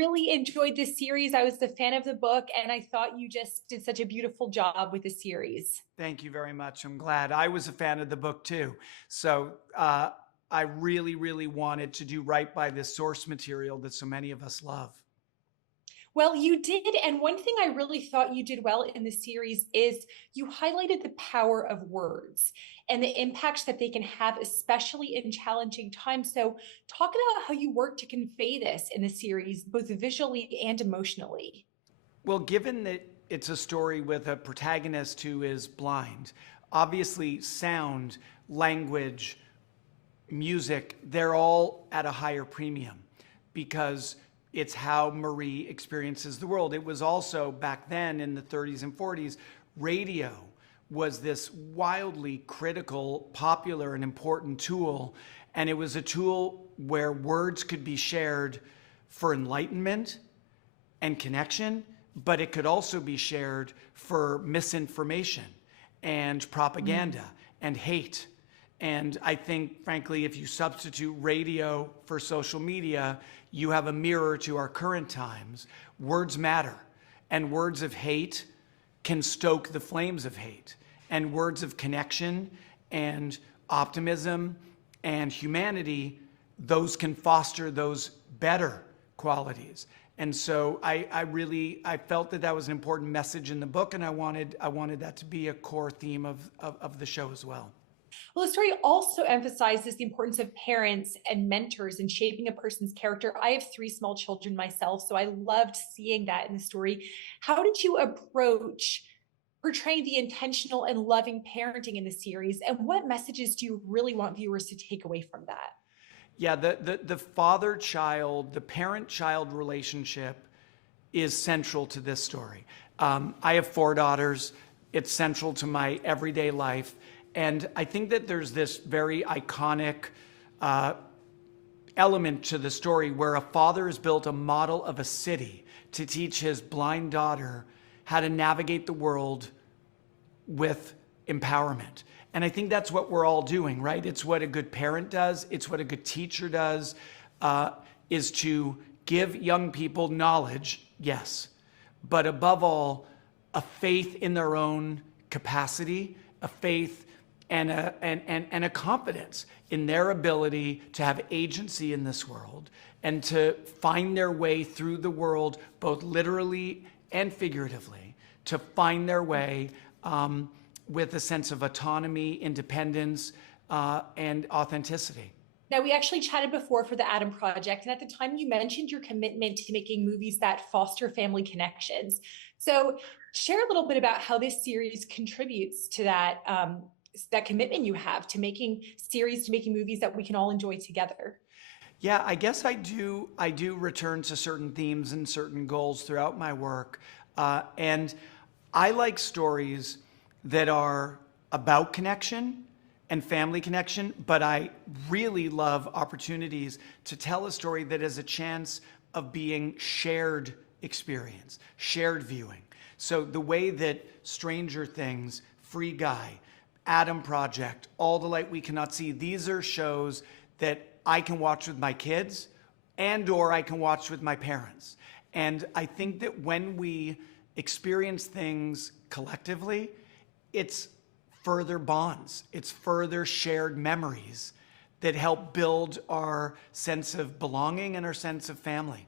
really enjoyed this series. I was a fan of the book, and I thought you just did such a beautiful job with the series. Thank you very much. I'm glad. I was a fan of the book too. So I really, really wanted to do right by this source material that so many of us love. Well, you did. And one thing I really thought you did well in the series is you highlighted the power of words and the impacts that they can have, especially in challenging times. So, talk about how you work to convey this in the series, both visually and emotionally. Well, given that it's a story with a protagonist who is blind, obviously sound, language, music, they're all at a higher premium because it's how Marie experiences the world. It was also back then in the 30s and 40s, radio was this wildly critical, popular, and important tool. And it was a tool where words could be shared for enlightenment and connection, but it could also be shared for misinformation and propaganda and hate. And I think, frankly, if you substitute radio for social media, you have a mirror to our current times. Words matter, and words of hate can stoke the flames of hate. And words of connection and optimism and humanity, those can foster those better qualities. And so I felt that that was an important message in the book, and I wanted that to be a core theme of the show as well. Well, the story also emphasizes the importance of parents and mentors in shaping a person's character. I have three small children myself, so I loved seeing that in the story. How did you approach portraying the intentional and loving parenting in the series? And what messages do you really want viewers to take away from that? Yeah, the father-child, the parent-child relationship is central to this story. I have four daughters. It's central to my everyday life. And I think that there's this very iconic element to the story where a father has built a model of a city to teach his blind daughter how to navigate the world with empowerment. And I think that's what we're all doing, right? It's what a good parent does. It's what a good teacher does, is to give young people knowledge, yes, but above all, a faith in their own capacity, a faith and a confidence in their ability to have agency in this world and to find their way through the world, both literally and figuratively, to find their way with a sense of autonomy, independence, and authenticity. Now, we actually chatted before for the Adam Project, and at the time you mentioned your commitment to making movies that foster family connections. So, share a little bit about how this series contributes to that commitment you have to making series, to making movies that we can all enjoy together. Yeah, I guess I do. I do return to certain themes and certain goals throughout my work, and I like stories that are about connection and family connection, but I really love opportunities to tell a story that has a chance of being shared experience, shared viewing. So the way that Stranger Things, Free Guy, Adam Project, All the Light We Cannot See, these are shows that I can watch with my kids or I can watch with my parents. And I think that when we experience things collectively, it's further bonds, it's further shared memories that help build our sense of belonging and our sense of family.